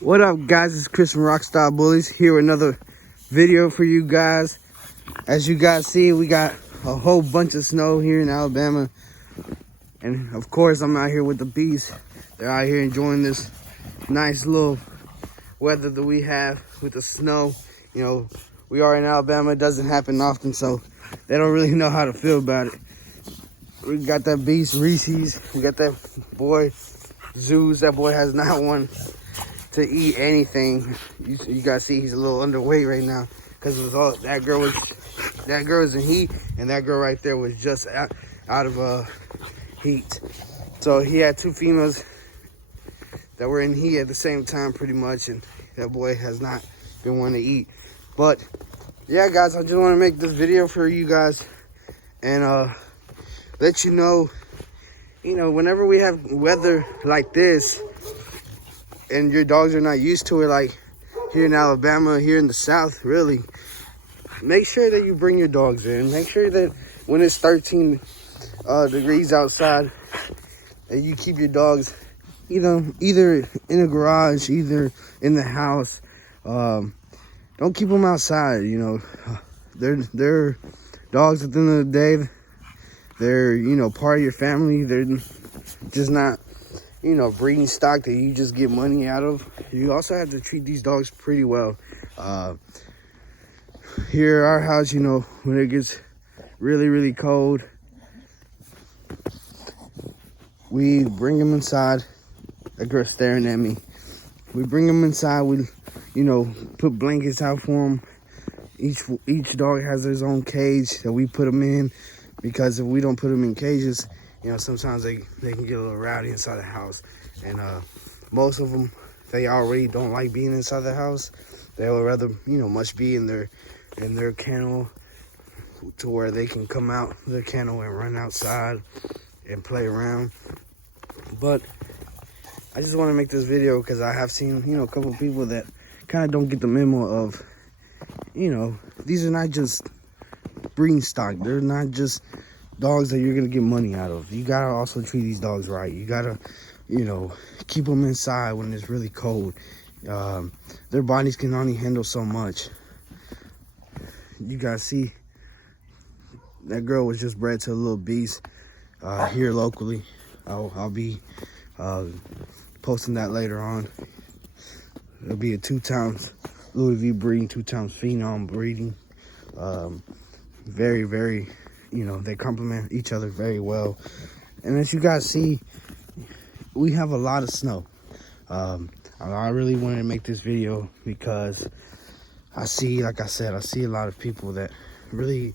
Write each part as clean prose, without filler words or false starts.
What up, guys? It's Chris from Rockstar Bullies here with another video for you guys. As you guys see, we got a whole bunch of snow here in Alabama, and of course I'm out here with the bees. They're out here enjoying this nice little weather that we have with the snow. You know, we are in Alabama. It doesn't happen often, so they don't really know how to feel about it. We got that beast Reese's. We got that boy Zeus. That boy has not one to eat anything. You guys see he's a little underweight right now because that girl was in heat, and that girl right there was just out of heat. So he had two females that were in heat at the same time pretty much, and that boy has not been one to eat. But yeah, guys, I just want to make this video for you guys and let you know, whenever we have weather like this and your dogs are not used to it, like here in Alabama, here in the South, really, make sure that you bring your dogs in. Make sure that when it's 13 degrees outside, that you keep your dogs, either in a garage, either in the house. Don't keep them outside. They're dogs at the end of the day. They're, part of your family. They're just not, breeding stock that you just get money out of. You also have to treat these dogs pretty well. Here at our house, when it gets really, really cold, we bring them inside. That girl's staring at me. We bring them inside. We, put blankets out for them. Each dog has his own cage that we put them in, because if we don't put them in cages, sometimes they can get a little rowdy inside the house. And most of them, they already don't like being inside the house. They would rather, must be in their kennel, to where they can come out their kennel and run outside and play around. But I just want to make this video because I have seen, a couple of people that kind of don't get the memo of, these are not just breeding stock. They're not just dogs that you're going to get money out of. You got to also treat these dogs right. You got to, keep them inside when it's really cold. Their bodies can only handle so much. You guys see, that girl was just bred to a little beast here locally. I'll be posting that later on. It'll be a 2 times Louis V breeding, 2 times Phenom breeding. Very, very, they complement each other very well. And as you guys see, we have a lot of snow. I really wanted to make this video because I see, like I said, I see a lot of people that really,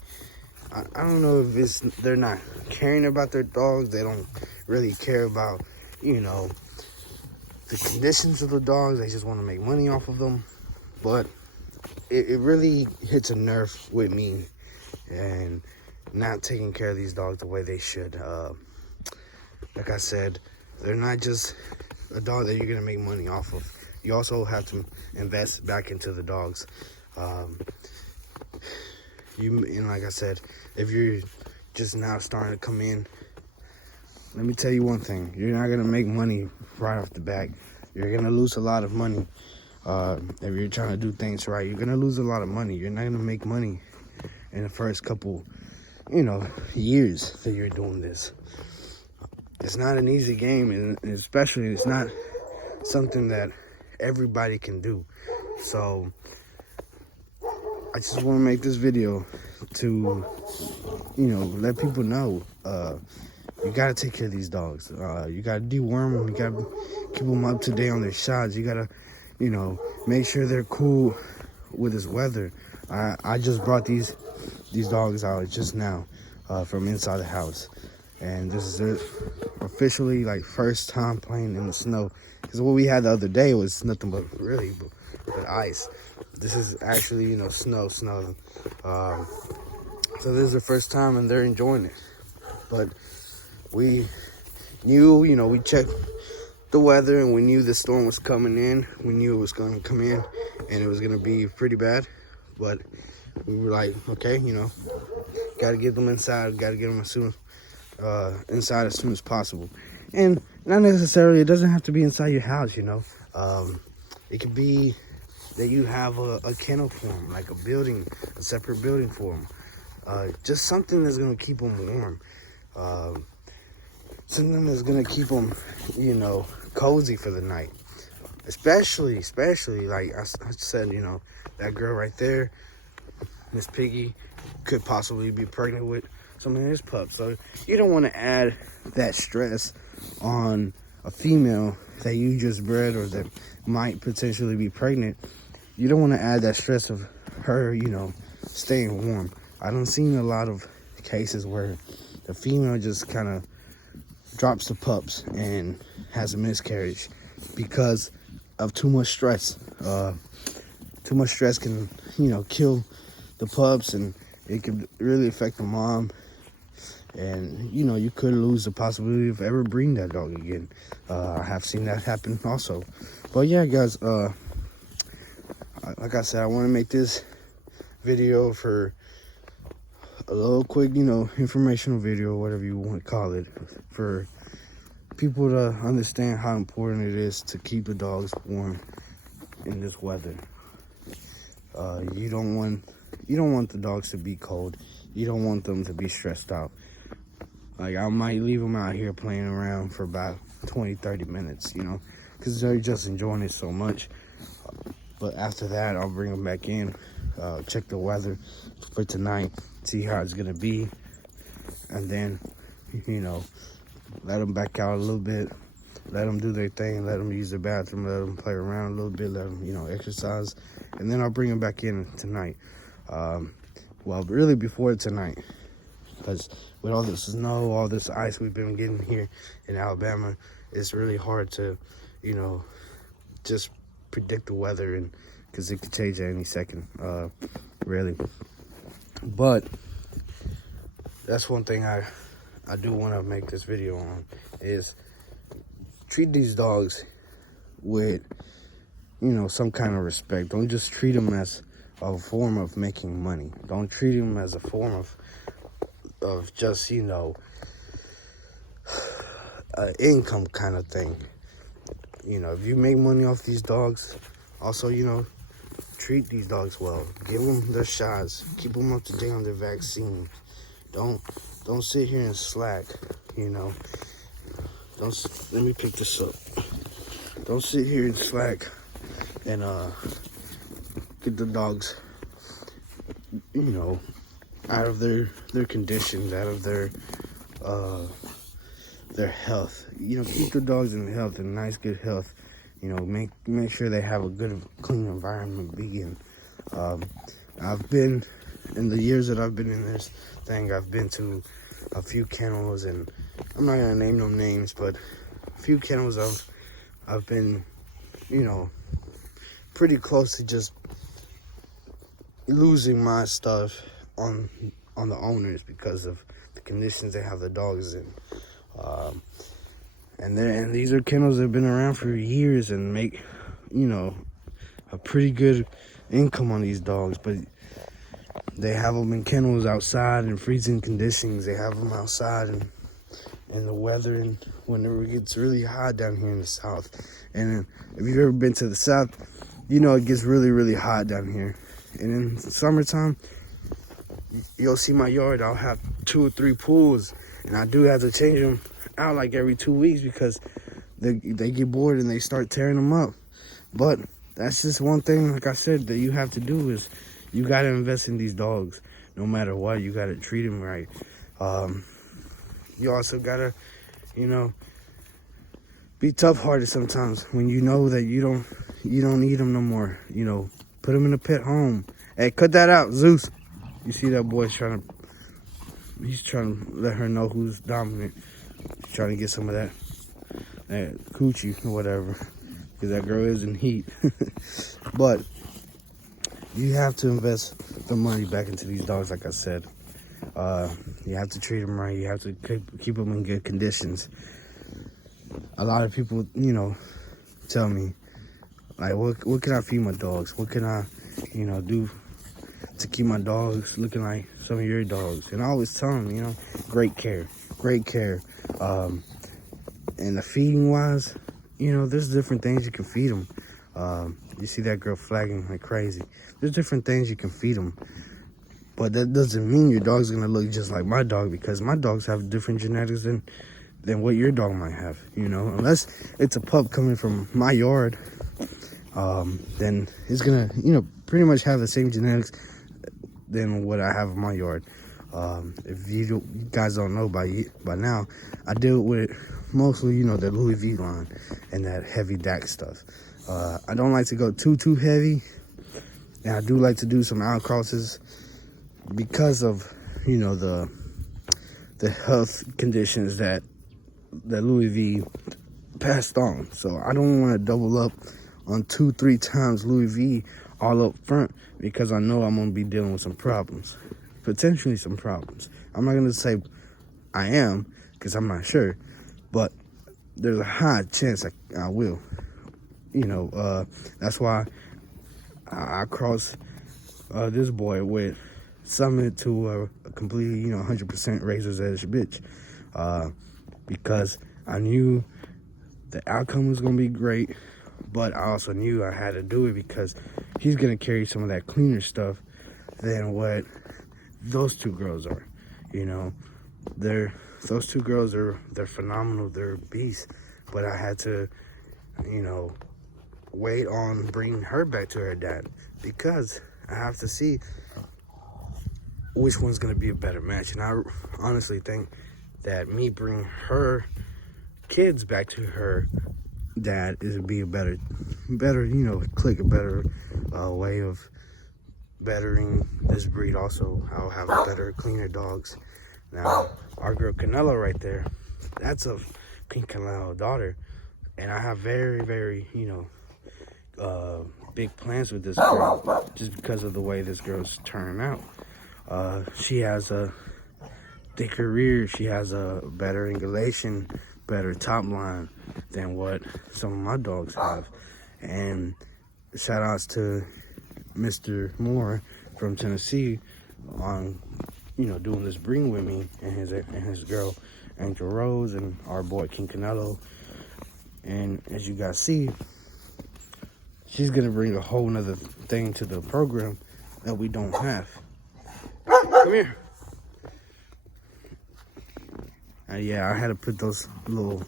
I don't know if they're not caring about their dogs. They don't really care about, the conditions of the dogs. They just want to make money off of them. But it really hits a nerve with me, and not taking care of these dogs the way they should. Like I said, they're not just a dog that you're gonna make money off of. You also have to invest back into the dogs. And like I said, if you're just now starting to come in, let me tell you one thing: you're not gonna make money right off the bat. You're gonna lose a lot of money. If you're trying to do things right, you're gonna lose a lot of money. You're not gonna make money in the first couple, years that you're doing this. It's not an easy game, and especially it's not something that everybody can do. So I just want to make this video to, let people know, you got to take care of these dogs. You got to deworm them. You got to keep them up to date on their shots. You got to, make sure they're cool with this weather. I just brought these dogs out just now from inside the house, and this is it, officially, like, first time playing in the snow, because what we had the other day was nothing but ice. This is actually, snow. So this is the first time, and they're enjoying it. But we knew, we checked the weather, and we knew the storm was coming in. We knew it was going to come in, and it was going to be pretty bad. But we were like, okay, got to get them inside. Got to get them inside as soon as possible. And not necessarily, it doesn't have to be inside your house, It could be that you have a kennel for them, like a separate building for them. Just something that's gonna keep them warm. Something that's gonna keep them, cozy for the night. Especially like I said, that girl right there, Miss Piggy, could possibly be pregnant with some of his pups. So you don't want to add that stress on a female that you just bred or that might potentially be pregnant. You don't want to add that stress of her, staying warm. I done seen a lot of cases where the female just kind of drops the pups and has a miscarriage because of too much stress. Too much stress can, kill the pups, and it can really affect the mom. And, you could lose the possibility of ever breeding that dog again. I have seen that happen also. But yeah, guys, like I said, I want to make this video for a little quick, informational video, whatever you want to call it, for people to understand how important it is to keep the dogs warm in this weather. You don't want the dogs to be cold. You don't want them to be stressed out. Like, I might leave them out here playing around for about 20-30 minutes, because they're just enjoying it so much. But after that, I'll bring them back in, check the weather for tonight, see how it's gonna be, and then, let them back out a little bit, let them do their thing, let them use the bathroom, let them play around a little bit, let them, exercise, and then I'll bring them back in tonight. Well, really before tonight, because with all this snow, all this ice we've been getting here in Alabama, it's really hard to, just predict the weather, and because it could change at any second, really. But that's one thing I do want to make this video on, is treat these dogs with, some kind of respect. Don't just treat them as a form of making money. Don't treat them as a form of just, income kind of thing. If you make money off these dogs, also, treat these dogs well. Give them their shots. Keep them up to date on their vaccine. Don't sit here and slack, Let me pick this up. Don't sit here and slack and get the dogs, out of their conditions, out of their health. Keep the dogs in health, in nice, good health. Make sure they have a good, clean environment. I've been, in the years that I've been in this thing, I've been to a few kennels, and I'm not gonna name no names, but a few kennels I've been, pretty close to just losing my stuff on the owners because of the conditions they have the dogs in. And these are kennels that have been around for years and make, a pretty good income on these dogs. But they have them in kennels outside in freezing conditions. They have them outside in the weather, and whenever it gets really hot down here in the South. And if you've ever been to the South, it gets really, really hot down here. And in summertime, you'll see my yard. I'll have 2 or 3 pools, and I do have to change them out like every 2 weeks because they get bored and they start tearing them up. But that's just one thing, like I said, that you have to do, is you got to invest in these dogs. No matter what, you got to treat them right. You also got to, be tough-hearted sometimes when you know that you don't need them no more. Put them in a pet home. Hey, cut that out, Zeus. You see that boy's he's trying to let her know who's dominant. He's trying to get some of that coochie or whatever, because that girl is in heat. But you have to invest the money back into these dogs, like I said. You have to treat them right. You have to keep them in good conditions. A lot of people, tell me, like, what can I feed my dogs? What can I, do to keep my dogs looking like some of your dogs? And I always tell them, great care. And the feeding wise, there's different things you can feed them. You see that girl flagging like crazy. There's different things you can feed them, but that doesn't mean your dog's gonna look just like my dog, because my dogs have different genetics than what your dog might have, you know. Unless it's a pup coming from my yard, then it's gonna, you know, pretty much have the same genetics than what I have in my yard. If you guys don't know by now, I deal with mostly, you know, the Louis V line and that heavy DAC stuff. I don't like to go too heavy, and I do like to do some out crosses because of, you know, the health conditions that Louis V passed on. So I don't want to double up on 2-3 times Louis V all up front, because I know I'm gonna be dealing with some problems, potentially some problems. I'm not gonna say I am, because I'm not sure, but there's a high chance I will. You know, that's why I cross this boy with Summit to a completely, you know, 100% razor's edge bitch, because I knew the outcome was gonna be great, but I also knew I had to do it because he's gonna carry some of that cleaner stuff than what those two girls are. You know, those two girls they're phenomenal, they're beasts, but I had to, you know, wait on bringing her back to her dad, because I have to see which one's gonna be a better match. And I honestly think that me bringing her kids back to her dad is be a better, you know, click, a better way of bettering this breed. Also, I'll have better, cleaner dogs. Now, our girl Canelo right there, that's a King Canelo daughter, and I have very, you know, big plans with this girl, just because of the way this girl's turning out. She has a thicker rear, she has a better angulation, better top line than what some of my dogs have. And shout outs to Mr. Moore from Tennessee on, you know, doing this breeding with me, and his girl Angel Rose, and our boy King Canelo. And as you guys see, she's gonna bring a whole nother thing to the program that we don't have. Come here. Yeah, I had to put those little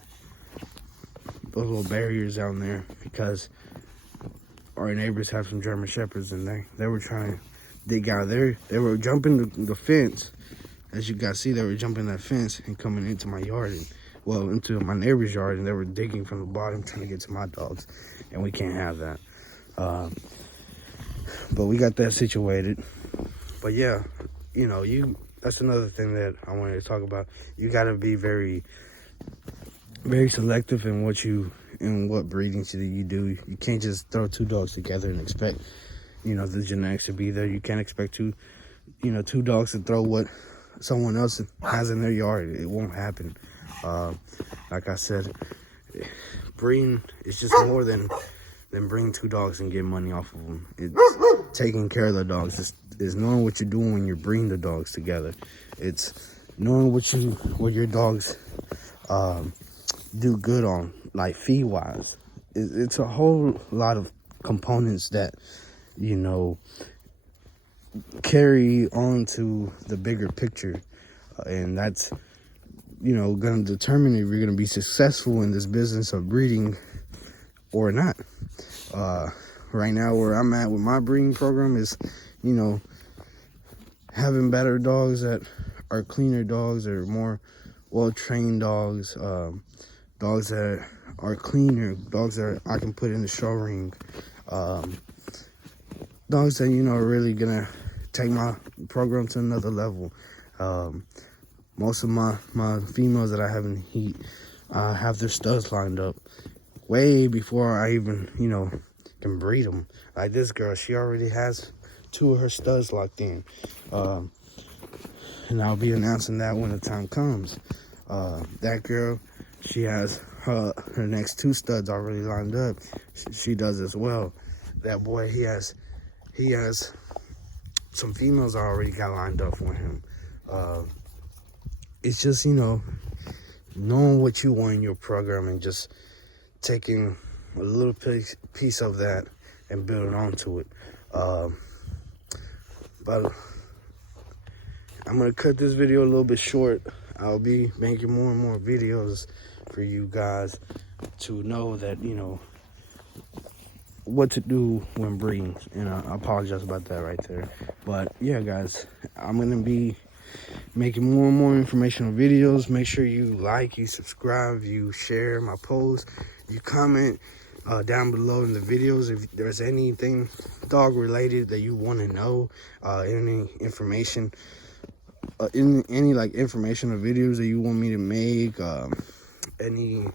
barriers down there because our neighbors have some German Shepherds, and they were trying to dig out there. They were jumping the fence. As you guys see, they were jumping that fence and coming into my yard, and, well, into my neighbor's yard, and they were digging from the bottom trying to get to my dogs, and we can't have that. But we got that situated. But yeah, you know, that's another thing that I wanted to talk about. You got to be very selective in what breeding you do. You can't just throw two dogs together and expect, you know, the genetics to be there. You can't expect two dogs to throw what someone else has in their yard. It won't happen. Like I said, breeding is just more than bringing two dogs and getting money off of them. It's taking care of the dogs. It's knowing what you're doing when you're bringing the dogs together. It's knowing what your dogs do good on, like feed wise. It's a whole lot of components that, you know, carry on to the bigger picture, and that's, you know, going to determine if you're going to be successful in this business of breeding or not. Right now, where I'm at with my breeding program is, you know, having better dogs that are cleaner dogs, or more well-trained dogs, dogs that are cleaner, dogs that I can put in the show ring, dogs that, you know, are really gonna take my program to another level. Most of my females that I have in heat have their studs lined up way before I even, you know, can breed them. Like this girl, she already has 2 of her studs locked in, and I'll be announcing that when the time comes. That girl, she has her next 2 studs already lined up. She does as well. That boy, he has some females I already got lined up for him. It's just, you know, knowing what you want in your program and just taking a little piece of that and build onto it. But I'm gonna cut this video a little bit short. I'll be making more and more videos for you guys to know that, you know, what to do when breeding. And I apologize about that right there. But yeah, guys, I'm gonna be making more and more informational videos. Make sure you like, you subscribe, you share my posts, you comment down below in the videos if there's anything dog related that you want to know, any information, any like informational videos that you want me to make, any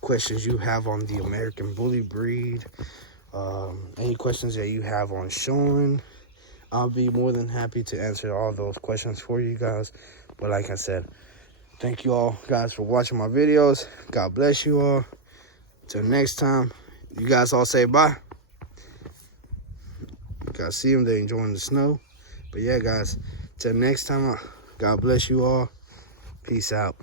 questions you have on the American Bully breed, any questions that you have on Sean. I'll be more than happy to answer all those questions for you guys. But like I said, thank you all guys for watching my videos. God bless you all. Till next time, you guys all say bye. You guys see them, they're enjoying the snow. But yeah, guys, till next time, God bless you all. Peace out.